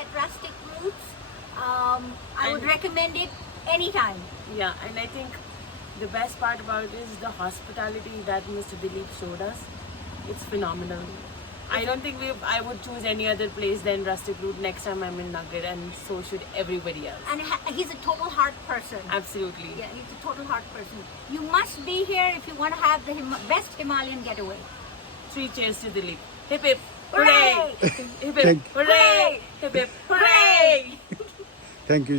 at Rustic Roots. I would recommend it anytime. Yeah, and I think the best part about it is the hospitality that Mr. Dilip showed us. It's phenomenal. I don't think I would choose any other place than Rustic Root next time I'm in Nugget, and so should everybody else. And he's a total heart person. Absolutely. Yeah, he's a total heart person. You must be here if you want to have the best Himalayan getaway. 3 cheers to Dilip. Hip hip. Hooray! Hooray! Hip hip. Hooray! Hip hip. Hooray! Thank you ji.